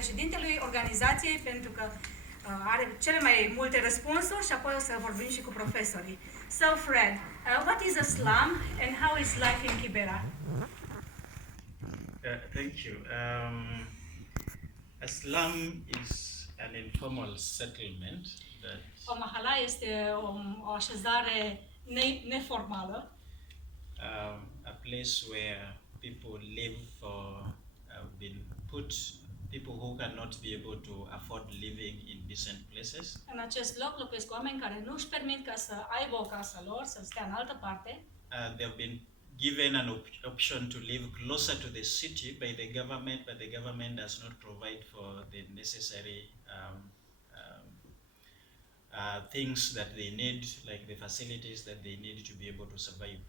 președintelui organizației pentru că are cele mai multe răspunsuri și apoi o să vorbim și cu profesorii. So Fred, what is a slum and how is life in Kibera? Thank you. A slum is an informal settlement that O mahala este o așezare neformală, a place where people live for people who cannot be able to afford living in decent places. În acest loc locuiesc oameni care nu își permit ca să aibă o casă lor, să stea în altă parte. They have been given an option to live closer to the city by the government, but the government does not provide for the necessary things that they need, like the facilities that they need to be able to survive.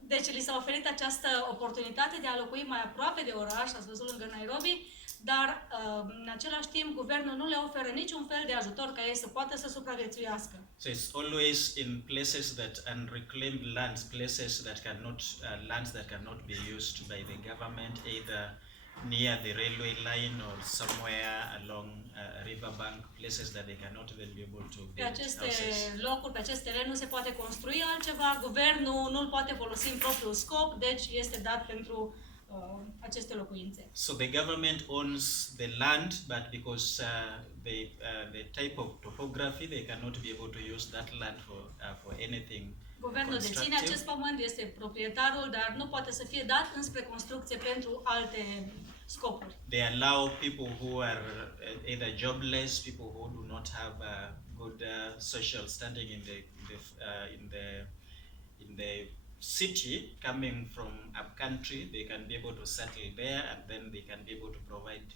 Deci li s-a oferit această oportunitate de a locui mai aproape de oraș, ați văzut lângă Nairobi, dar în același timp guvernul nu le oferă niciun fel de ajutor ca ei să poată să supraviețuiască. So it's always in places that unreclaimed lands, places that cannot be used by the government, either near the railway line or somewhere along a riverbank, places that they cannot even be able to build houses. Pe aceste locuri, pe acest teren nu se poate construi altceva, guvernul nu îl poate folosi în propriul scop, deci este dat pentru aceste locuințe. So the government owns the land, but because the type of topography, they cannot be able to use that land for anything. Guvernul deține acest pământ, este proprietarul, dar nu poate să fie dat înspre construcție pentru alte scopuri. They allow people who are either jobless, people who do not have a good social standing in the city, coming from a country, they can be able to settle there, and then they can be able to provide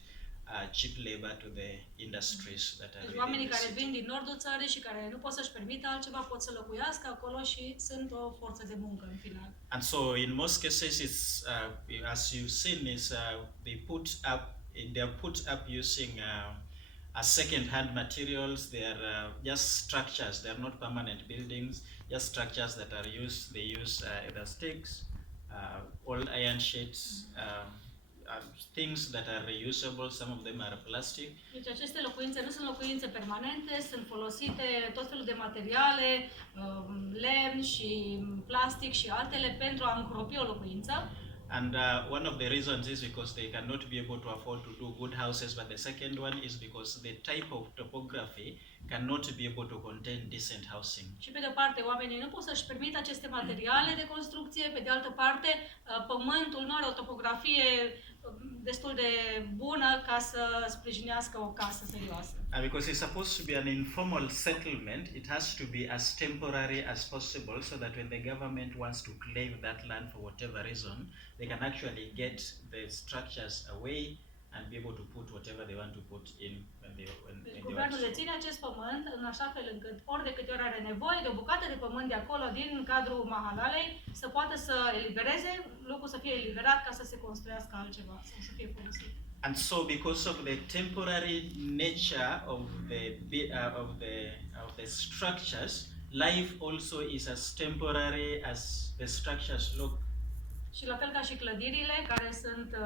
cheap labor to the industries that are within oamenii the care city. vin din nordul țării și care nu pot să-și permită altceva, pot să locuiască acolo și sunt o forță de muncă în final. And so in most cases, it's as you've seen, is they are put up using a second-hand materials. They are just structures. They are not permanent buildings. Just structures that are used. They use either sticks, old iron sheets, things that are reusable. Some of them are plastic. Deci aceste locuințe nu sunt locuințe permanente, sunt folosite tot felul de materiale, lemn și plastic și altele pentru a încropi o locuință. And one of the reasons is because they cannot be able to afford to do good houses, but the second one is because the type of topography cannot be able to contain decent housing. Și pe de o parte, oamenii nu pot să-și permită aceste materiale de construcție, pe de altă parte, pământul nu are o topografie destul de bună ca să sprijinească o casă serioasă. And because it's supposed to be an informal settlement, it has to be as temporary as possible, so that when the government wants to claim that land for whatever reason, they can actually get the structures away and be able to put whatever they want to put in when they want Guvernul to. deține acest pământ în așa fel încât ori de câte ori are nevoie de o bucată de pământ de acolo din cadrul mahalalei să poată să elibereze, lucrul să fie eliberat ca să se construiască altceva sau să fie folosit. And so, because of the temporary nature of the structures, life also is as temporary as the structures look. Și la fel ca și clădirile care sunt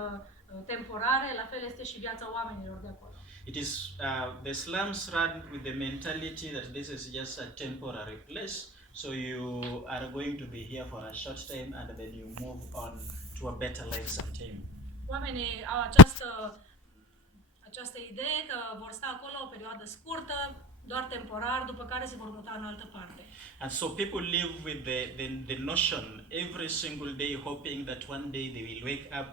temporare, la fel este și viața oamenilor de acolo. It is the slums run with the mentality that this is just a temporary place, so you are going to be here for a short time and then you move on to a better life sometime. Oamenii au această idee că vor sta acolo o perioadă scurtă, doar temporar, după care se vor muta în altă parte. And so people live with the notion every single day, hoping that one day they will wake up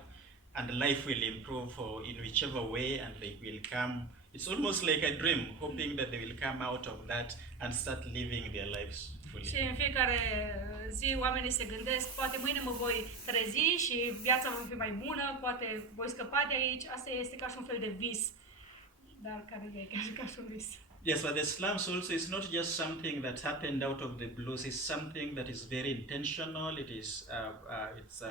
and life will improve or in whichever way, and they will come. It's almost like a dream, hoping that they will come out of that and start living their lives fully. Și în fiecare zi oamenii se gândesc, poate mâine mă voi trezi și viața va fi mai bună, poate voi scăpa de aici. Asta este ca și un fel de vis, dar care e ca și un vis. Yes, but the slums also is not just something that happened out of the blues. It's something that is very intentional. It's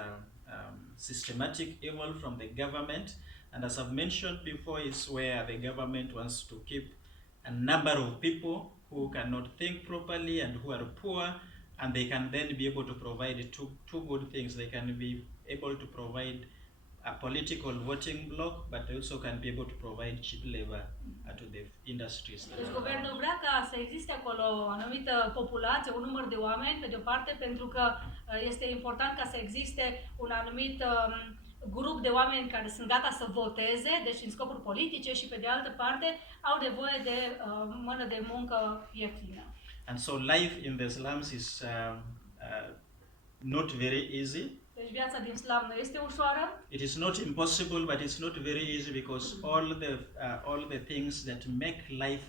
systematic evil from the government, and as I've mentioned before, it's where the government wants to keep a number of people who cannot think properly and who are poor, and they can then be able to provide two good things. They can be able to provide a political voting bloc, but they also can be able to provide cheap labor to the industries. Deci guvernul vrea ca să existe acolo o anumită populație, un număr de oameni, pe de o parte, pentru că este important ca să existe un anumit grup de oameni care sunt gata să voteze, deci în scopuri politice, și pe de altă parte au nevoie de mână de muncă ieftină. And so life in the slums is not very easy. Deci viața din slam nu este ușoară. It is not impossible, but it's not very easy because all the things that make life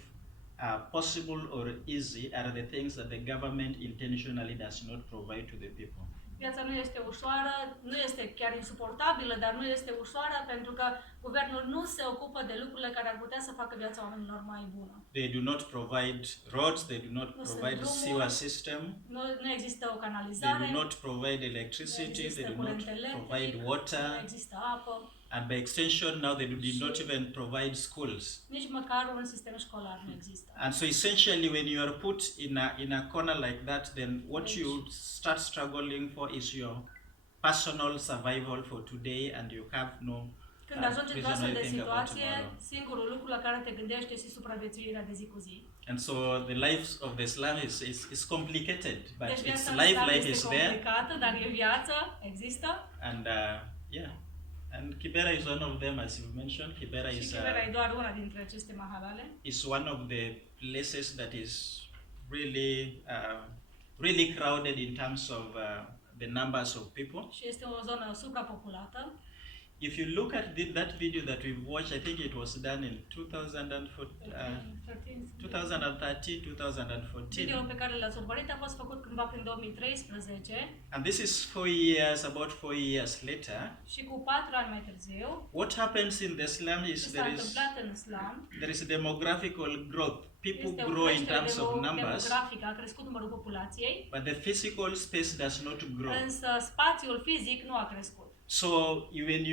possible or easy are the things that the government intentionally does not provide to the people. Viața nu este ușoară, nu este chiar insuportabilă, dar nu este ușoară pentru că guvernul nu se ocupă de lucrurile care ar putea să facă viața oamenilor mai bună. They do not provide roads, they do not provide sewer system. Nu există o canalizare. They do not provide electricity, they do not provide water. Nu există apă. And by extension, now they do not even provide schools. Nici măcar un sistem școlar nu există. And so essentially, when you are put in a corner like that, then what you start struggling for is your personal survival for today, and you have no Când ajungi într-o astfel de situație, singurul lucru la care te gândești este supraviețuirea de zi cu zi. And so the life of the slum is complicated, but deci its life is there. Complicată, dar e viață, există. And yeah. And Kibera is one of them, as you mentioned. Kibera is doar una dintre aceste mahalale. Is one of the places that is really crowded in terms of the numbers of people. Și este o zonă suprapopulată. If you look at that video that we've watched, I think it was done in 2013-2014. Video pe care l-ați urmărit a fost făcut cândva prin 2013. And this is about 4 years later. Și cu 4 ani mai târziu. What happens in the slum is there is demographical growth. People grow in terms of numbers. A crescut numărul populației. But the physical space does not grow. Însă spațiul fizic nu a crescut. So when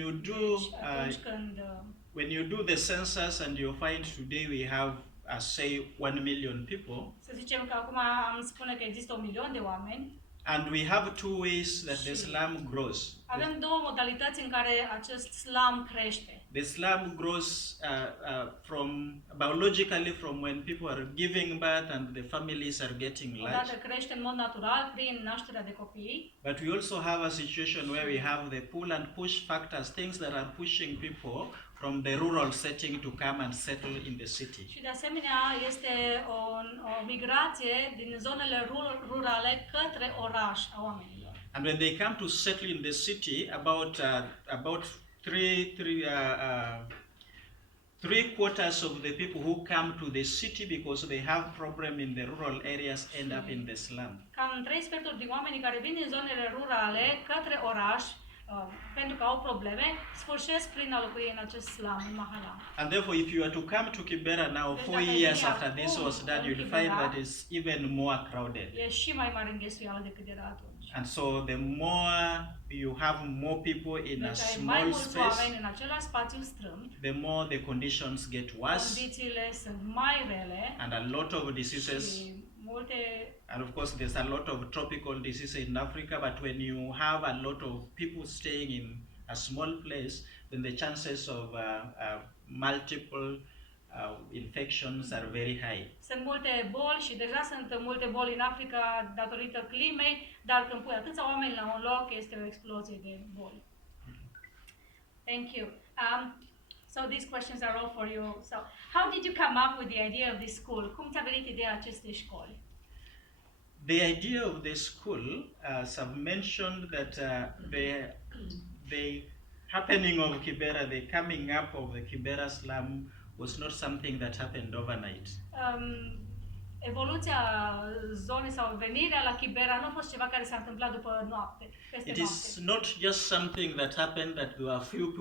you do the census and you find today we have say 1 million people. Să zicem că acum am spune că există 1 milion de oameni. And we have two ways that the slum grows. Avem două modalități în care acest slum crește. The slum grows biologically from when people are giving birth and the families are getting large. Odată crește în mod natural prin nașterea de copii. But we also have a situation where we have the pull and push factors, things that are pushing people from the rural setting to come and settle in the city. Și de asemenea este o migrație din zonele rurale către oraș a oamenilor. And when they come to settle in the city, about 3/4 of the people who come to the city because they have problem in the rural areas end up in the slum. Cam 3/4 din oamenii care vin din zonele rurale către oraș pentru că au probleme, sfârșesc prin a locui în acest slum, în mahala. And therefore, if you are to come to Kibera now, 4 years after this was done, you'll find that it's even more crowded. E și mai mare înghesuială decât era atunci. And so the more you have more people in a small space, în același spațiu strâmt, the more the conditions get worse. Condițiile sunt mai rele. And a lot of diseases. And of course, there's a lot of tropical diseases in Africa, but when you have a lot of people staying in a small place, then the chances of multiple infections are very high. Sunt multe boli și deja sunt multe boli în Africa datorită climei, dar când pui atâția oameni la un loc, este o explozie de boli. Thank you. So these questions are all for you. So, how did you come up with the idea of this school? Cum ți-a venit ideea acestei școli? The idea of the school, as I've mentioned, that the happening of Kibera, the coming up of the Kibera slum was not something that happened overnight. Evoluția zonei sau venirea la Kibera nu a fost ceva care s-a întâmplat după noapte, peste noapte. It is not just something that happened that there were few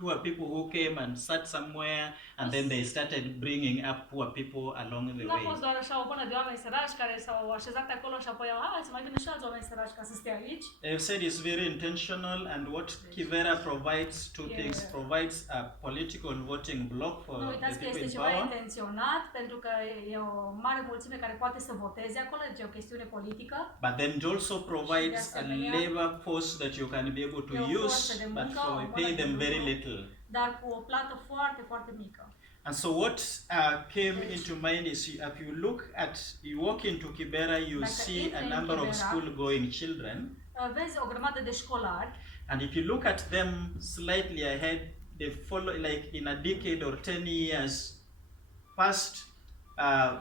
poor people who came and sat somewhere and then they started bringing up poor people along the Nu a fost way. doar așa o bună de oameni săraci care s-au așezat acolo și apoi au, hai să mai vină și alți oameni săraci ca să stea aici. I've said it's very intentional, and what Kivera provides two things: provides a political voting bloc for Nu the uitați că people este in ceva power, intenționat, pentru că e o mare mulțime care poate să voteze acolo, deci e o chestiune politică. but then it also provides a labor force that you can be able to E o use, forță de but muncă, for o we mână pay de them very lucru, little. dar cu o plată foarte, foarte mică. And so what came into mind is, if you look at, you walk into Kibera, you Dacă see intri a în number of Kibera, school-going children, Vezi o grămadă de școlari and if you look at them slightly ahead, they follow like in a decade or 10 years past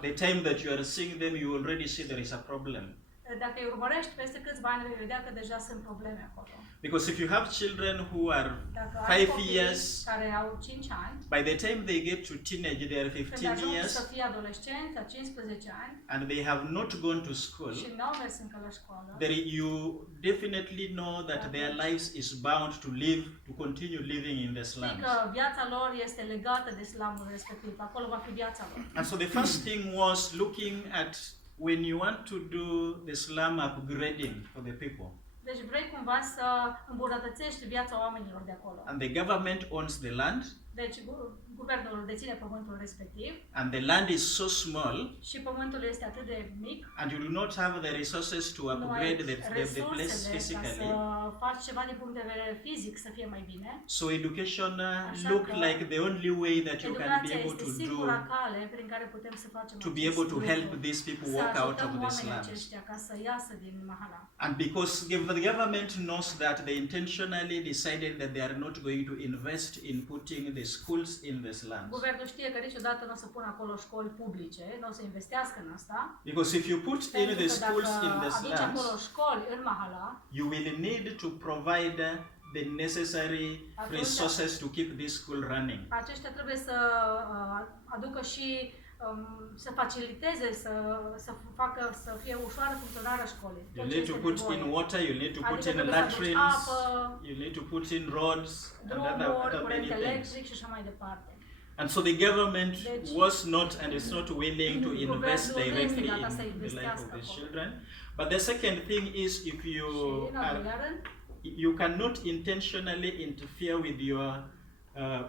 the time that you are seeing them, you already see there is a problem. Dacă îi urmărești peste câțiva ani, vei vedea că deja sunt probleme acolo. Because if you have children who are Dacă ai 5 copii years, care au 5 ani, by the time they get to teenage, they are când 15 ajung years, să fie adolescenți, la 15 ani, and they have not gone to school, și n-au mers încă la școală, there you definitely know that their lives is bound to continue living in the știi slums. că viața lor este legată de slamul respectiv. Acolo va fi viața lor. And so the first thing was looking at when you want to do the slum upgrading for the people. Deci vrei cumva să îmbunătățești viața oamenilor de acolo. And the government owns the land, Deci guvernul deține pământul respectiv and the land is so small, și pământul este atât de mic, and you do not have the resources to nu ai upgrade the place resursele ca physically. să faci ceva din punct de vedere fizic să fie mai bine. So education Așa looked că like the only way that you can be Educația able este to do, singura cale prin care putem să facem to be acest able to lucru. help these people Să walk out ajutăm of the oamenii slums. aceștia ca să iasă din mahala. And because if the government knows that, they intentionally decided that they are not going to invest in putting the schools in the slums. Guvernul știe că niciodată nu o să pună acolo școli publice, nu o să investească în asta. Because if you put in Pentru the că schools in dacă the aduci acolo slums, școli în mahala, you will need to provide the necessary resources to keep this school running. aceștia trebuie să aducă și să faciliteze, să fie ușoară funcționarea școlii. You need to put in water, you need to put in latrines, you need to put in roads, and drumuri, other curent many things. electric și așa mai departe. And so the government was not and is not willing to invest Guvernul nu este directly gata să in the life of investească these acolo. children. But the second thing is, if you Și în al doilea rând, you cannot intentionally interfere with your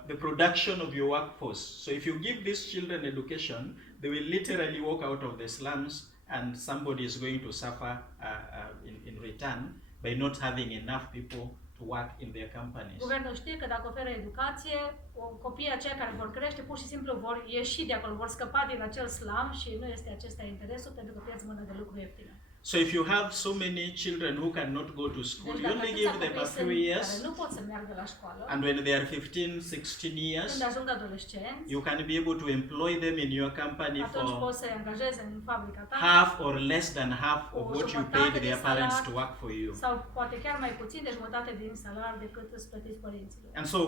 the production of your workforce. So if you give these children education, they will literally walk out of the slums, and somebody is going to suffer in return by not having enough people to work in their companies. guvernul știe că dacă oferă educație, copiii aceia care vor crește pur și simplu vor ieși de acolo, vor scăpa din acel slam și nu este acesta interesul pentru că pierzi mână de lucru ieftină. So if you have so many children who cannot go to school, Deci you dacă only atâția give them a copii few sunt years, care nu pot să meargă la școală, and when they are 15, 16 years, când ajung adolescenți, you can be able to employ them in your company atunci for poți să-i angajezi în fabrica ta, half or less than half of O what you jumătate paid de their parents salar. to work for you. sau poate chiar mai puțin de jumătate din salar decât îți plătiți părinților. And so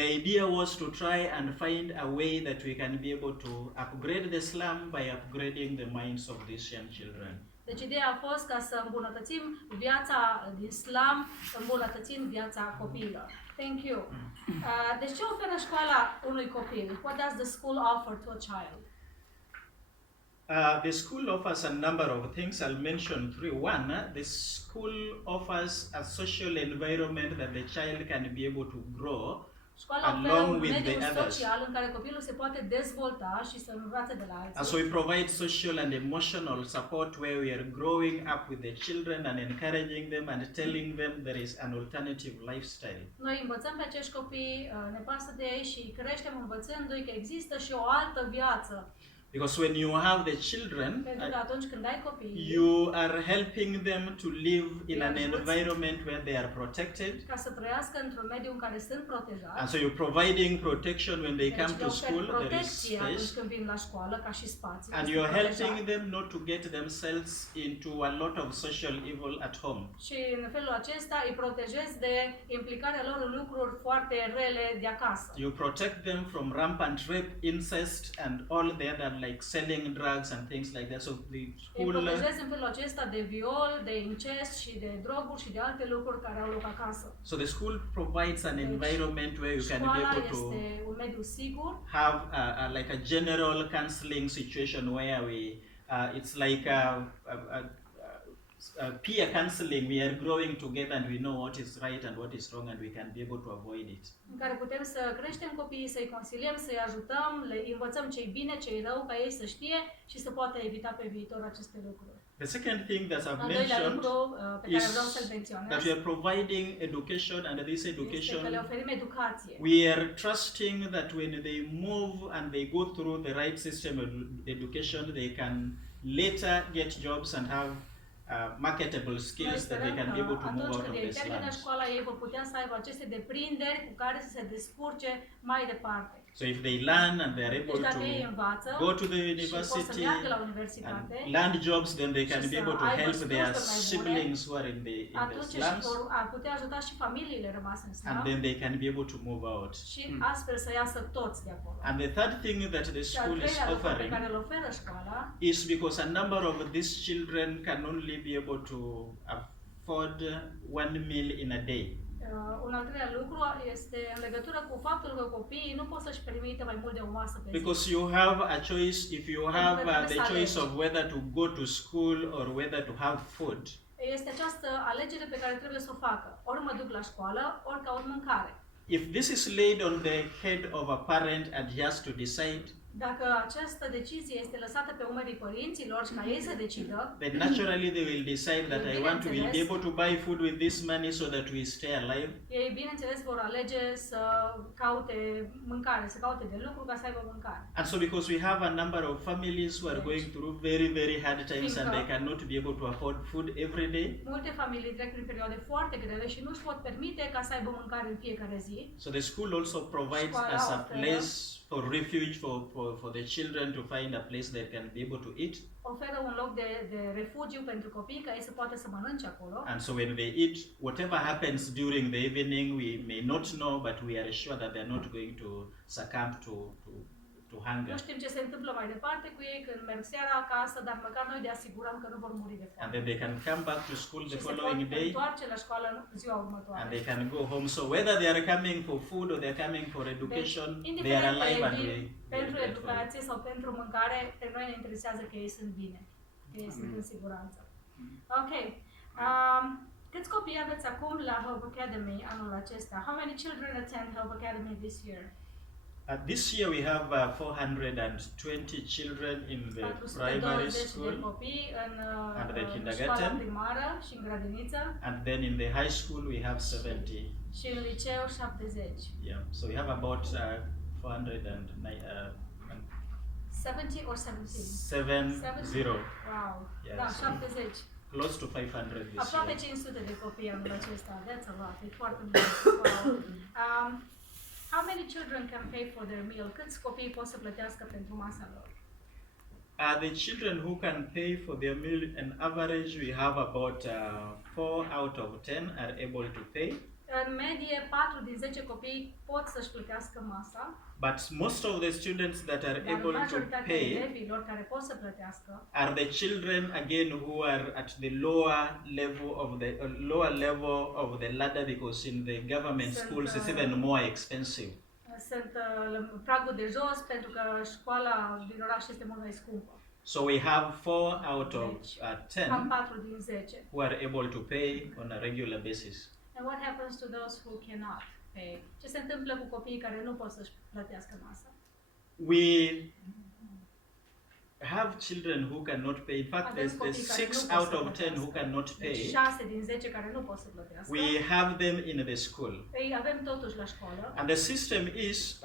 the idea was to try and find a way that we can be able to upgrade the slum by upgrading the minds of these young children. Deci ideea a fost ca să îmbunătățim viața din slam, îmbunătățind viața copiilor. Thank you. Deci ce oferă școala unui copil? What does the school offer to a child? The school offers a number of things. I'll mention three. One, the school offers a social environment that the child can be able to grow Școala oferă along un with mediu the others. social în care copilul se poate dezvolta și să învețe de la alții. And so we provide social and emotional support where we are growing up with the children and encouraging them and telling them there is an alternative lifestyle. Noi învățăm pe acești copii, ne pasă de ei și creștem învățându-i că există și o altă viață. Because when you have the children, Pentru că atunci când ai copii, you are helping them to live in an environment where they are protected. ca să trăiască într-un mediu în care sunt protejați. And so you're providing protection when they Deci come le to oferi school, there is protecție atunci space. când vin la școală, ca și spațiu. And sunt you're protejați. helping them not to get themselves into a lot of social evil at home. Și în felul acesta îi protejezi de implicarea lor în lucruri foarte rele de acasă. You protect them from rampant rape, incest, and all the other like selling drugs and things like that. So the Îi school protejez în felul acesta de viol, de incest și de droguri și de alte lucruri care au loc acasă. so the school provides an environment where you can be Școala able to este un mediu sigur. have like a general counseling situation where we it's like peer counseling. We are growing together and we know what is right and what is wrong and we can be able to avoid it. În care putem să creștem copiii, să-i consiliem, să-i ajutăm, le învățăm ce-i bine, ce-i rău, ca ei să știe și să poată evita pe viitor aceste lucruri. The second thing that I've Al doilea mentioned lucru pe care is vreau să-l menționez that we are providing education, and this este că le education oferim educație. we are trusting that when they move and they go through the right system of education, they can later get jobs and have marketable Noi skills that they sperăm can că be able to move atunci out când of ei this termină land. școala, ei vor putea să aibă aceste deprinderi cu care să se descurce mai departe. So if they learn and they are able Deci dacă ei to învață go to the și pot să university meargă la and universitate, land jobs, then they can și be să able to aibă help their slujbe mai bune, siblings who are in the atunci slums, ar putea ajuta și familiile rămase în and slum then they can be able to move out. și astfel să iasă toți de acolo. And the third thing that the Și al school is treilea lucru pe offering care îl oferă școala is because a number of these children can only be able to afford one meal in a day. un al treilea lucru este în legătură cu faptul că copiii nu pot să-și permită mai mult de o masă pe zi. Because you have a choice, if you have the choice of whether to go to school or whether to have food. Este această alegere pe care trebuie să o facă. Ori mă duc la școală, ori caut mâncare. If this is laid on the head of a parent and he has to decide, Dacă această decizie este lăsată pe umerii părinților și ca ei să decidă, then naturally they will decide that I want to will be able to buy food with this money so that we stay alive. ei bineînțeles vor alege să caute mâncare, să caute de lucru ca să aibă mâncare. And so because we have a number of families who are going through very, very hard times and they cannot be able to afford food every day. Multe familii trec prin perioade foarte grele și nu își pot permite ca să aibă mâncare în fiecare zi. So the school also provides Școala as a oferă place for refuge for the children to find a place they can be able to eat. Oferă un loc de refugiu pentru copii ca ei să poată să mănânce acolo. And so when they eat, whatever happens during the evening, we may not know, but we are sure that they are not going to succumb to hunger. Nu știm ce se întâmplă mai departe cu ei când merg seara acasă, dar măcar noi de asigurăm că nu vor muri de And foame. then they can come back to school the Și se following pot day, întoarce la școală în ziua următoare. and they can go home. So whether they are coming for food or they are coming for education, Deci, they are indiferent că alive ei and vin we pentru are grateful. educație sau pentru mâncare, pe noi ne interesează că ei sunt bine, că ei sunt în siguranță. Ok. Câți copii aveți acum la Hope Academy anul acesta? How many children attend Hope Academy this year? This year we have 420 children in the primary 420 de school, copii în and the școala kindergarten. primară și în grădiniță And then in the high school we have 70. și în liceu 70. Yeah, so we have about 409, 70 or 17? 70. Wow. Yes. Da, 70. Close to 500 this Aproape year. 500 de copii anul acesta. That's a lot. E foarte mult. Wow. How many children can pay for their meal? Câți copii pot să plătească pentru masa lor? The children who can pay for their meal, on average, we have about 4 out of 10 are able to pay. În medie, 4 din 10 copii pot să-și plătească masa, But most of the students that are dar able to majoritatea pay elevilor care pot să plătească are the children again who are at the lower level of the ladder, because in the government schools it's even more expensive. sunt la pragul de jos pentru că școala din oraș este mult mai scumpă. So we have 4 out of Cam 10 4 din 10. who are able to pay on a regular basis. And what happens to those who cannot pay? Ce se întâmplă cu copiii care nu pot să-și plătească masa? We have children who cannot pay. In fact, Avem there's copii care 6 nu pot out să of 10 who plătească. cannot Deci pay. 6 din 10 care nu pot să plătească. We have them in the school. Îi avem totuși la școală. And the system is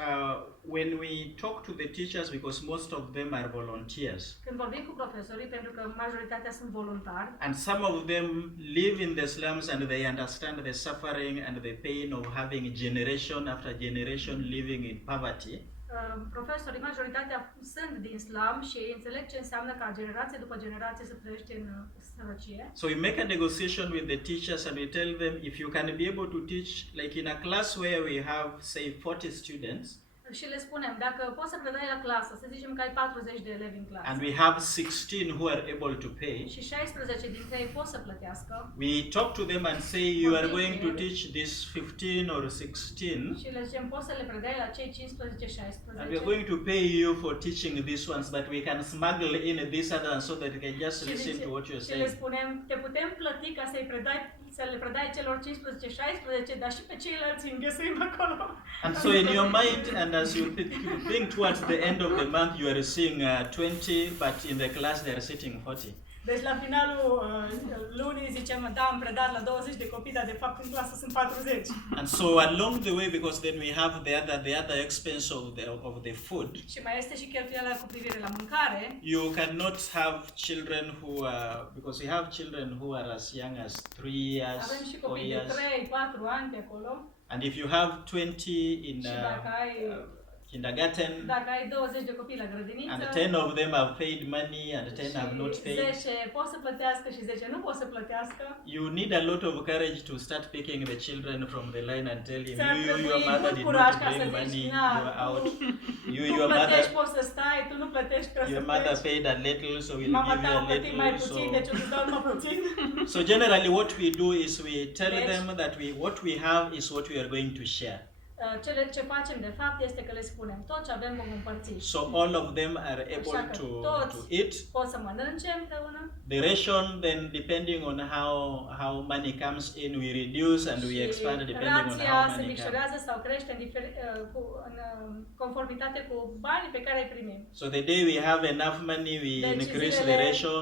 when we talk to the teachers, because most of them are volunteers. Când vorbim cu profesorii, pentru că majoritatea sunt voluntari, And some of them live in the slums and they understand the suffering and the pain of having generation after generation living in poverty. profesorii, majoritatea sunt din slam și ei înțeleg ce înseamnă ca generație după generație să trăiește în sărăcie. So we make a negotiation with the teachers and we tell them, if you can be able to teach, like in a class where we have, say, 40 students, și le spunem, dacă poți să predai la clasă, să zicem că ai 40 de elevi în clasă and we have 16 who are able to pay, și 16 dintre ei pot să plătească, we talk to them and say you are going to teach this 15 or 16, și le zicem, poți să le predai la cei 15-16 and we are going to pay you for teaching these ones, but we can smuggle in this other so that you can just listen to what you're și le saying. spunem, te putem plăti ca să le predai celor 15-16, dar și pe ceilalți înghesuim acolo. And so in your mind, and as you think towards the end of the month, you are seeing 20, but in the class they are sitting 40. Deci la finalul lunii zicem, da, am predat la 20 de copii, dar de fapt în clasă sunt 40. And so along the way, because then we have the other expense of the food. Și mai este și cheltuiala cu privire la mâncare. You cannot have children who because we have children who are as young as 3 years, Avem și 4 copii de years. 3-4 ani pe acolo. And if you have 20 in Și dacă ai kindergarten, Dacă ai 20 de copii la grădiniță, and 10 of them have paid money and 10 have not paid, 10 pot să plătească și 10 nu pot să plătească, you need a lot of courage to start picking the children from the line and tell him, ți-ar your trebui mother mult did curaj not ca să bring zici, money, na, you are out. tu Your plătești, mother, poți să stai, tu nu plătești, trebuie your să mother pleci. paid a little, so we'll Mama give ta you a a plătit mai little. puțin, deci o să dau mai puțin. So generally what we do is we tell Deci- them that what we have is what we are going to share. Ce facem de fapt este că le spunem, tot ce avem vom împărți. So all of them are able Așa că to toți eat. pot să mănânce împreună. The ration then depending on how money comes in, we reduce and we Și expand depending on rația how se money comes. micșorează sau crește în conformitate cu banii pe care îi primim. So the day we have enough money, we Deci increase the zilele ratio,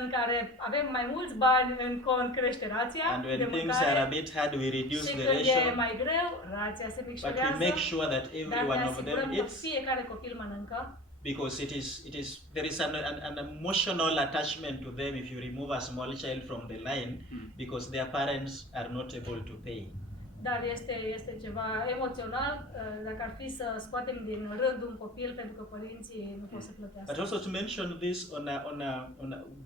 în care avem mai mulți bani în con crește rația and de when things mâncare. are a bit hard, we reduce Și the când e ratio. mai greu, rația se But we micșorează, make sure that dar every ne one of asigurăm them că eats, fiecare copil mănâncă. because there is an emotional attachment to them if you remove a small child from the line, because their parents are not able to pay. Dar este ceva emoțional dacă ar fi să scoatem din rând un copil pentru că părinții nu pot să plătească. But also to mention this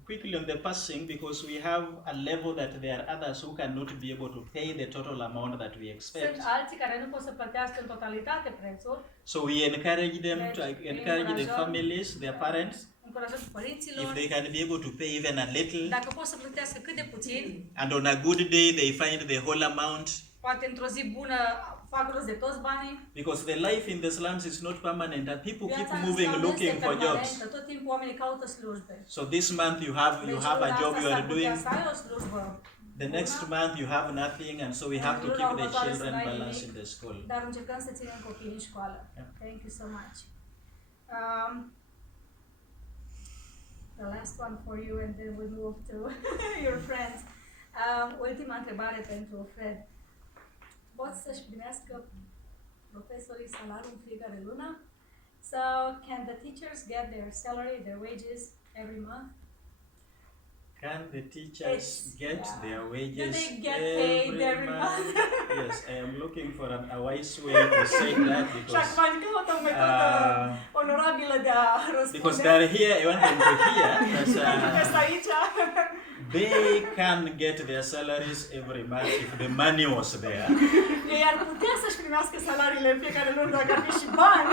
quickly on the passing, because we have a level that there are others who cannot be able to pay the total amount that we expect. Sunt alții care nu pot să plătească în totalitate prețul. So we encourage them Deci, to îi encourage the încurajăm, families, their parents, încurajăm părinților, if they can be able to pay even a little, dacă pot să plătească cât de puțin, and on a good day they find the whole amount. poate într-o zi bună fac rost de toți banii. Because the life in the slums is not permanent and people keep Viața în moving stat nu looking este for jobs. permanentă, tot timpul oamenii caută slujbe. So this month you have Deci a luna job asta you s-ar are putea doing, să ai o slujbă the next month you have nothing, and so we have to Luna keep the următoare să children n-ai balanced nimic. in the school. dar încercăm să ținem copiii în școală. Yeah. Thank you so much. The last one for you and then we move to your friends. Ultima întrebare pentru Fred. Pot să-și primească profesorii salariul în fiecare lună? So, can the teachers get their salary, their wages every month? Can the teachers get their wages Do they get paid every month? Yes, I am looking for a wise way to say that Și because acum caută o metodă onorabilă de a răspunde. because they are here, I want them to hear that Este aici. they can get their salaries every month if the money was there. Ei ar putea să-și primească salariile în fiecare lună dacă ar fi și bani.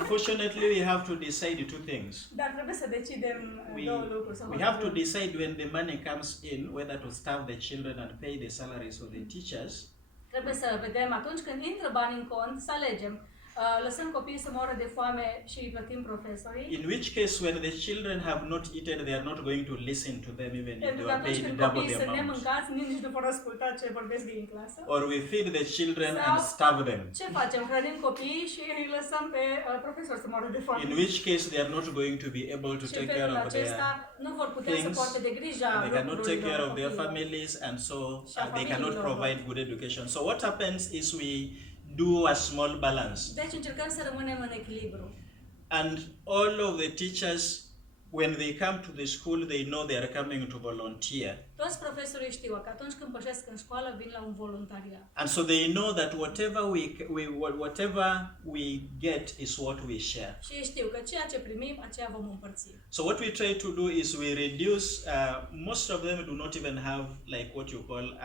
Unfortunately, we have to decide two things. Dar trebuie să decidem două lucruri. Să We have to hotărâm. decide when the money comes in whether to starve the children and pay the salaries of the teachers, Trebuie să vedem atunci când intră bani în cont, să alegem. Lăsăm copiii să moară de foame și îi plătim profesorii. in which case when the children have not eaten, they are not going to listen to them even if Pentru they că are atunci paid când double copiii the sunt amount. nemâncați, nici nu vor asculta ce vorbesc ei în clasă. Or we feed the children Sau- and starve them, Ce facem? Hrănim copiii și îi lăsăm pe profesori să moară de foame. in which case they are not going to be able to Și în take care felul of acesta their nu vor putea să things, poarte de grija and they cannot take care of their copiilor. families, and so Și a they cannot familiilor provide good education. So what happens is we do a small balance, Deci încercăm să rămânem în echilibru. and all of the teachers, when they come to the school, they know they are coming to volunteer, Toți profesorii știu că atunci când pășesc în școală vin la un voluntariat. and so they know that whatever we get is what we share. Și ei știu că ceea ce primim, aceea vom împărți. So what we try to do is we reduce. Most of them do not even have like what you call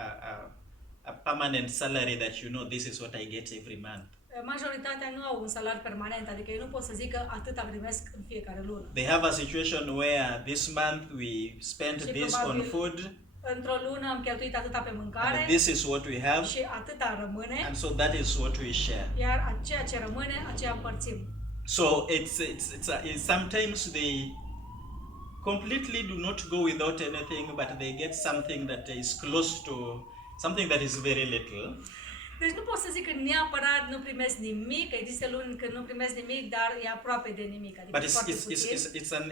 a permanent salary that you know this is what I get every month. Majoritatea nu au un salariu permanent, adică ei nu pot să zică atâta primesc în fiecare lună. They have a situation where this month we spent Și this on probabil food, într-o lună am cheltuit atâta pe mâncare and this is what we have, și atâta rămâne, and so that is what we share. iar ceea ce rămâne, aceea împărțim. So sometimes they completely do not go without anything, but they get something that is close to something that is very little. Deci nu pot să zic că neapărat nu primesc nimic, că există luni când nu primesc nimic, dar e aproape de nimic, adică But foarte puțin.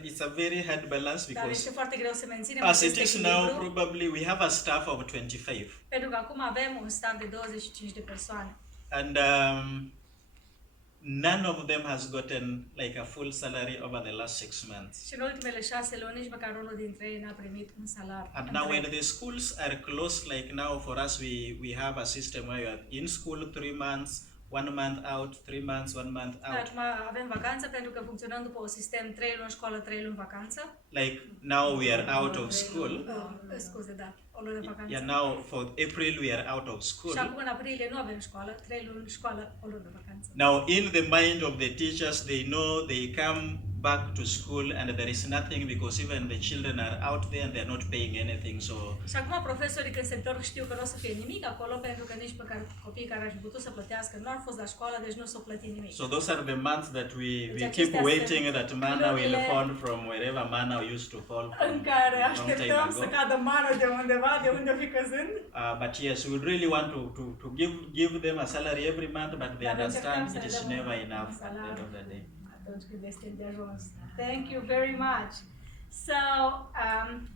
it's a very hard balance Dar because este foarte greu să menținem as acest it is now, echilibru, probably we have a staff of 25, pentru că acum avem un staff de 25 de persoane. and none of them has gotten like a full salary over the last 6 months. Și în ultimele 6 luni nici măcar unul dintre ei n-a primit un salariu. And now when the schools are closed, like now for us, we have a system where you are in school 3 months, 1 month out, 3 months, 1 month out. Acum avem vacanță pentru că funcționăm după un sistem 3 luni școală, 3 luni vacanță. Like now we are out of school. Scuze, da, o lună de vacanță. Yeah, now for April we are out of school. Și acum în aprilie nu avem școală, 3 luni școală, o lună de vacanță. Now in the mind of the teachers, they know they come back to school and there is nothing because even the children are out there and they are not paying anything. So Și acum profesorii când se întorc știu că nu o să fie nimic acolo pentru că nici măcar copiii care ar fi putut să plătească nu au fost la școală, deci nu s-au plătit nimic. so those are the months that we Deci keep acestea waiting sunt that manna will lurile fall from wherever manna used to fall în from care a long time așteptăm să ago. cadă mană de undeva, de unde o fi căzând. But yes, we would really want to give them a salary every month, but they Dar încercăm understand să it le is dăm never un enough at the salariu end of the day. atunci când este de ajuns. Thank you very much. So,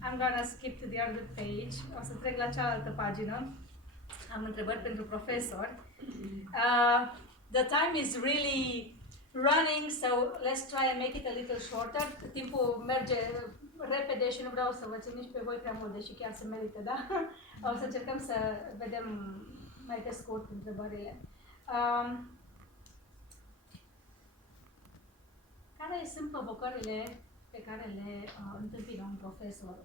I'm gonna skip to the other page. O să trec la cealaltă pagină. Am întrebări pentru profesor. The time is really running, so let's try and make it a little shorter. Timpul merge repede și nu vreau să vă țin nici pe voi prea mult, deși chiar se merită, da? O să încercăm să vedem mai pe scurt întrebările. Care sunt provocările pe care le întâmpină un profesor